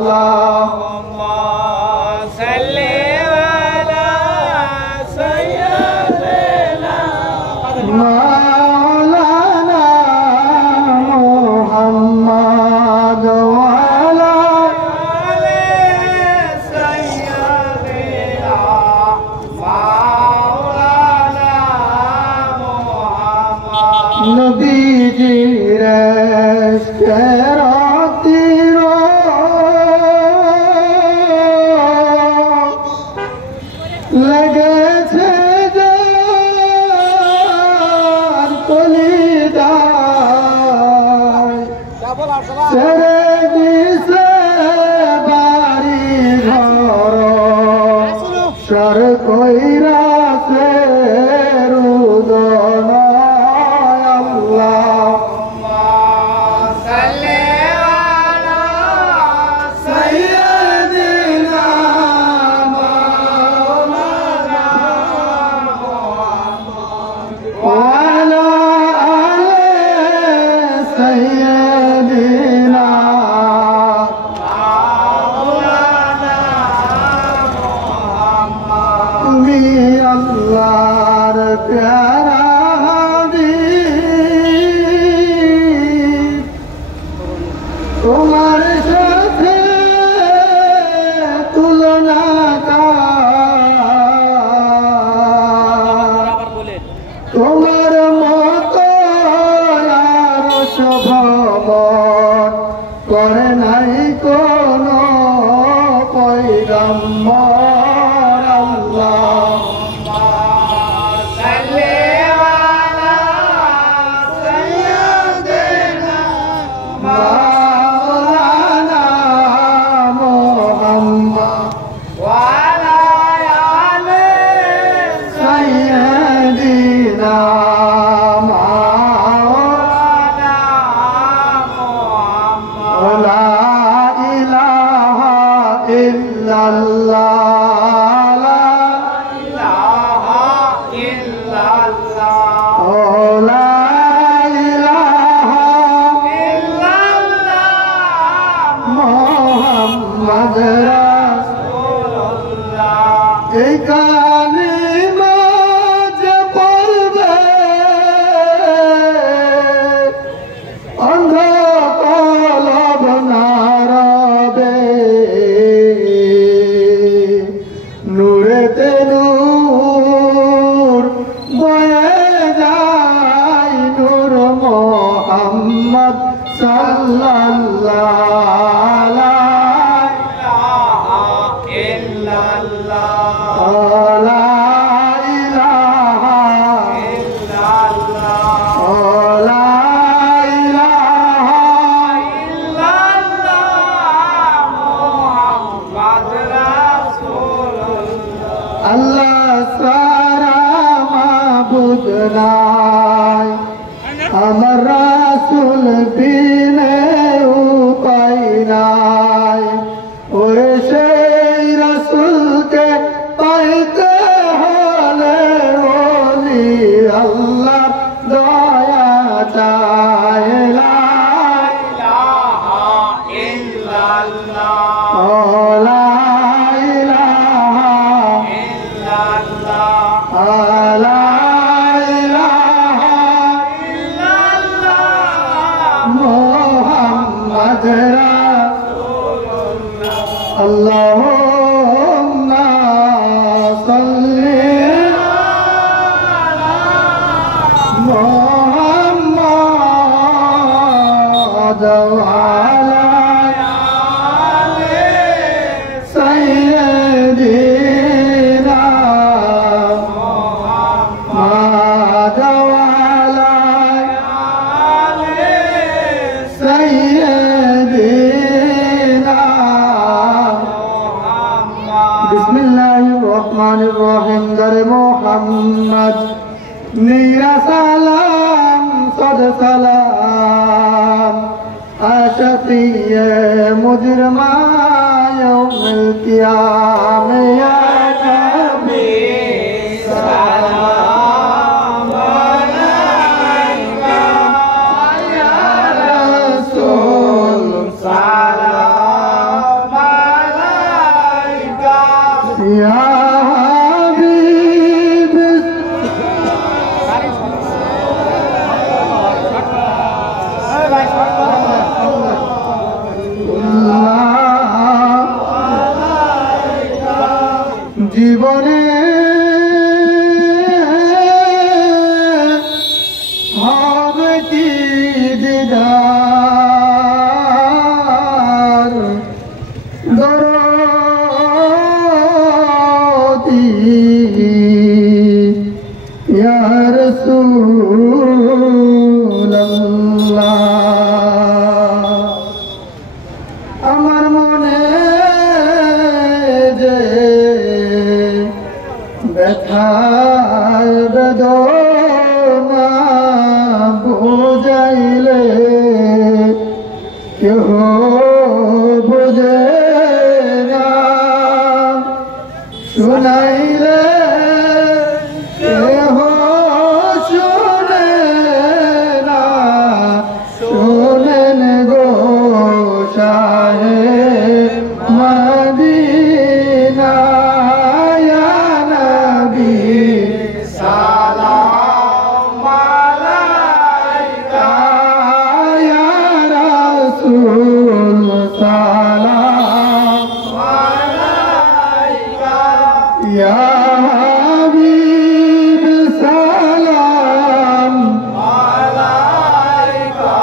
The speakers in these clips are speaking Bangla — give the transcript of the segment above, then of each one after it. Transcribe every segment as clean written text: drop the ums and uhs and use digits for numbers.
Salam يا حبيب জীবনে হবে কি দিদার দরদি ইয়া রাসূলুল্লাহ আমার মনে যে ব্যথার বেদনা বুঝাইলে কেহ বুঝে না শুনাইলে কেহ শুনে না শুনেন গো শাহে মদিনা ইয়া নবী সালাম আলাইকা ইয়া রাসূল সালাম আলাইকা ইয়া হাবিব সালাম আলাইকা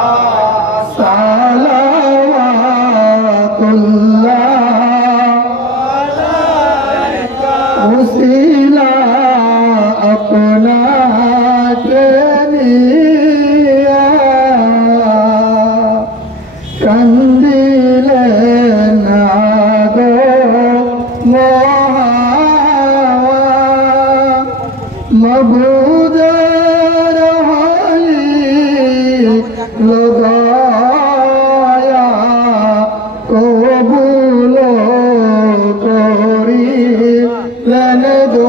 সালাওয়াতুল্লাহ আলাইকা উসিলা अपना के लिया कंदिले नागो मोहावा मबूद रही लगाया कबूलो करी लेने दो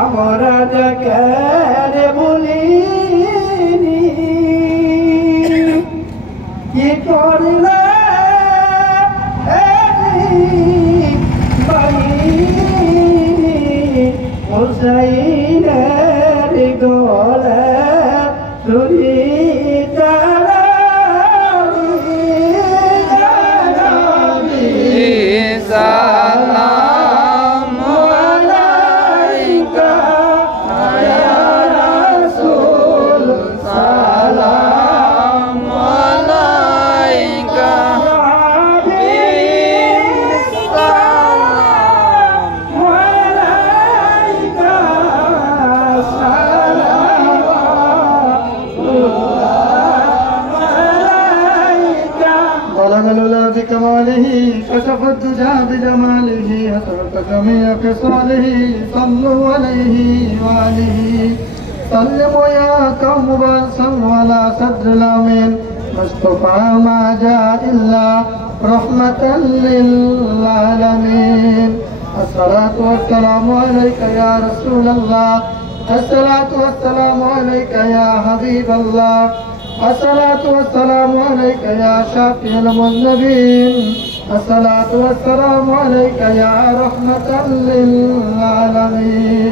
আমরা যাকে বলিনি কি করলে হুসাইনের গলে ছুরি بكماله كشف الدجى بجماله أترك جميع خصاله صلوا عليه وآله سلموا يا قوم بأسا ولا صدر الأمين مصطفى ما جاء إلا رحمة للعالمين الصلاة والسلام عليك يا رسول الله الصلاة والسلام عليك يا حبيب الله الصلاة والسلام عليك يا شافي المذنبين الصلاة والسلام عليك يا رحمة للعالمين.